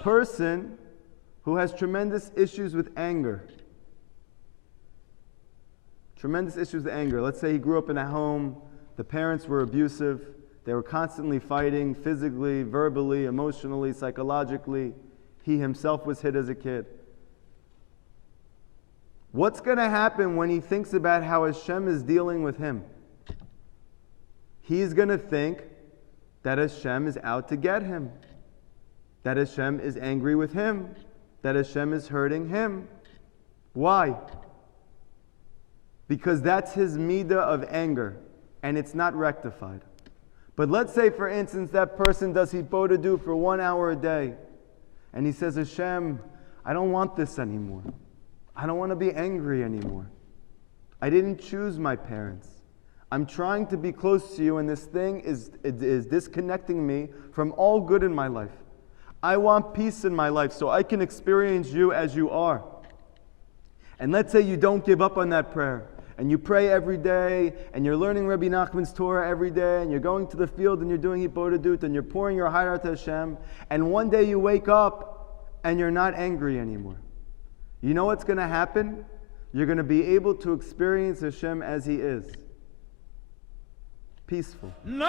person who has tremendous issues with anger. Tremendous issues with anger. Let's say he grew up in a home, the parents were abusive, they were constantly fighting physically, verbally, emotionally, psychologically. He himself was hit as a kid. What's going to happen when he thinks about how Hashem is dealing with him? He's going to think that Hashem is out to get him, that Hashem is angry with him, that Hashem is hurting him. Why? Because that's his midah of anger, and it's not rectified. But let's say, for instance, that person does hibodedut for 1 hour a day, and he says, Hashem, I don't want this anymore. I don't want to be angry anymore. I didn't choose my parents. I'm trying to be close to you, and this thing is disconnecting me from all good in my life. I want peace in my life so I can experience you as you are. And let's say you don't give up on that prayer, and you pray every day, and you're learning Rabbi Nachman's Torah every day, and you're going to the field, and you're doing hibodedut, and you're pouring your heart out to Hashem, and one day you wake up, and you're not angry anymore. You know what's going to happen? You're going to be able to experience Hashem as He is. Peaceful. No